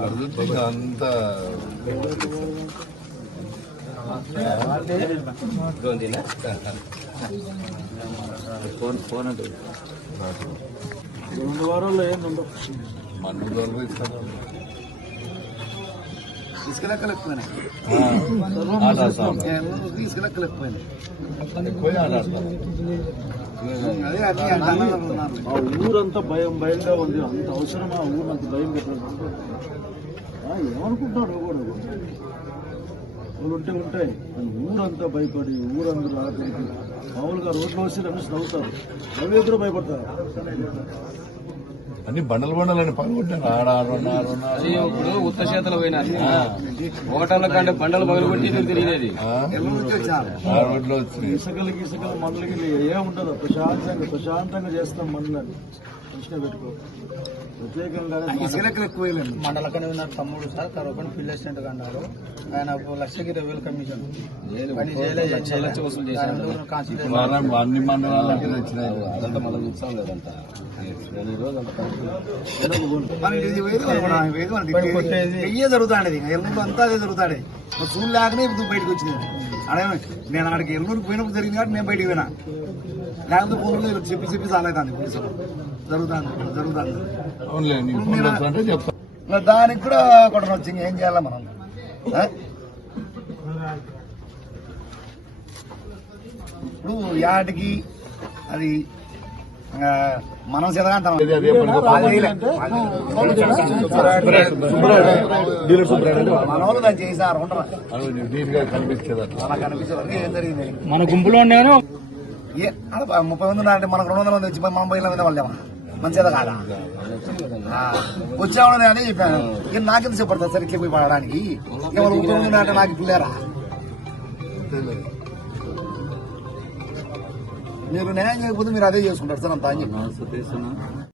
అంతా phone phone అంటే రెండు వారాల్లో ఏం ఉండవు. మన్ను దొరలు ఇస్తాను ఇసుక లెక్కలు ఎక్కువైనాయి ఆడాడతాం అదే అన్ని ఆ ఊరంతా భయం భయంగా ఉంది అంత అవసరం ఆ ఊరు అంత భయం పెట్టాలి ఏమనుకుంటున్నారు కూడా ఉంటే ఉంటాయి ఊరంతా భయపడి ఊరందరూ ఆఖరికి మామూలుగా రోడ్లు వస్తే రమేష్ నవ్వుతారు అవి ఎదురు భయపడతారు అన్ని బండలు బండలు ఆడ అది ఇప్పుడు ఉత్త చేతలు పోయినా. హోటళ్ళ కంటే బండలు పగలు కొట్టి తిరిగినది రోడ్లో వచ్చి. ఇసుకలకి ఇసుకలు మందులకి ఏముండదు ప్రశాంతంగా ప్రశాంతంగా చేస్తాం మందులని మండలకనే ఉన్న తమ్ముడు సార్ కరవకొని ఫీల్డ్ అసిస్టెంట్ అన్నారు ఆయన లక్షకి ఇరవై వేలు కమిషన్. అన్ని మండలాలకి వచ్చినాయి అదంతా మనం చూస్తాం లేదంట మన వెయ్యే జరుగుతాండేది. అంతా అదే జరుగుతాడే చూడు లేకనే ఇప్పుడు బయటకు వచ్చింది అదే నేను అక్కడికి ఎల్లుండికి పోయినప్పుడు జరిగింది కాబట్టి నేను బయటికి పోయినా. లేకపోతే ఫోన్లో చెప్పి చెప్పి చాలవుతుంది పోలీసులు జరుగుతుంది జరుగుతుంది. దానికి కూడా కొట్టడం వచ్చింది ఏం చేయాలి మనం? ఇప్పుడు యాటికి అది మనం చెదగంటాం అదే అదే పనిగా మనోళ్ళు దాన్ని చేశారు మన గుంపులో ముప్పై మంది ఉన్నారంటే మనకు రెండు వందల మంది వచ్చి మనం పోయిన మీద వాళ్ళేమా? మంచిదా కాదా? వచ్చామని అదే చెప్పాను. ఇక నాకెంత చెప్పడతా సరే ఇట్లా పోయి పడడానికి? ఇక మంది ఉన్నారంటే నాకు ఇప్పుడు లేరా? మీరు న్యాయం చేయకపోతే మీరు అదే చేసుకుంటారు సార్ అంత అని చెప్పి.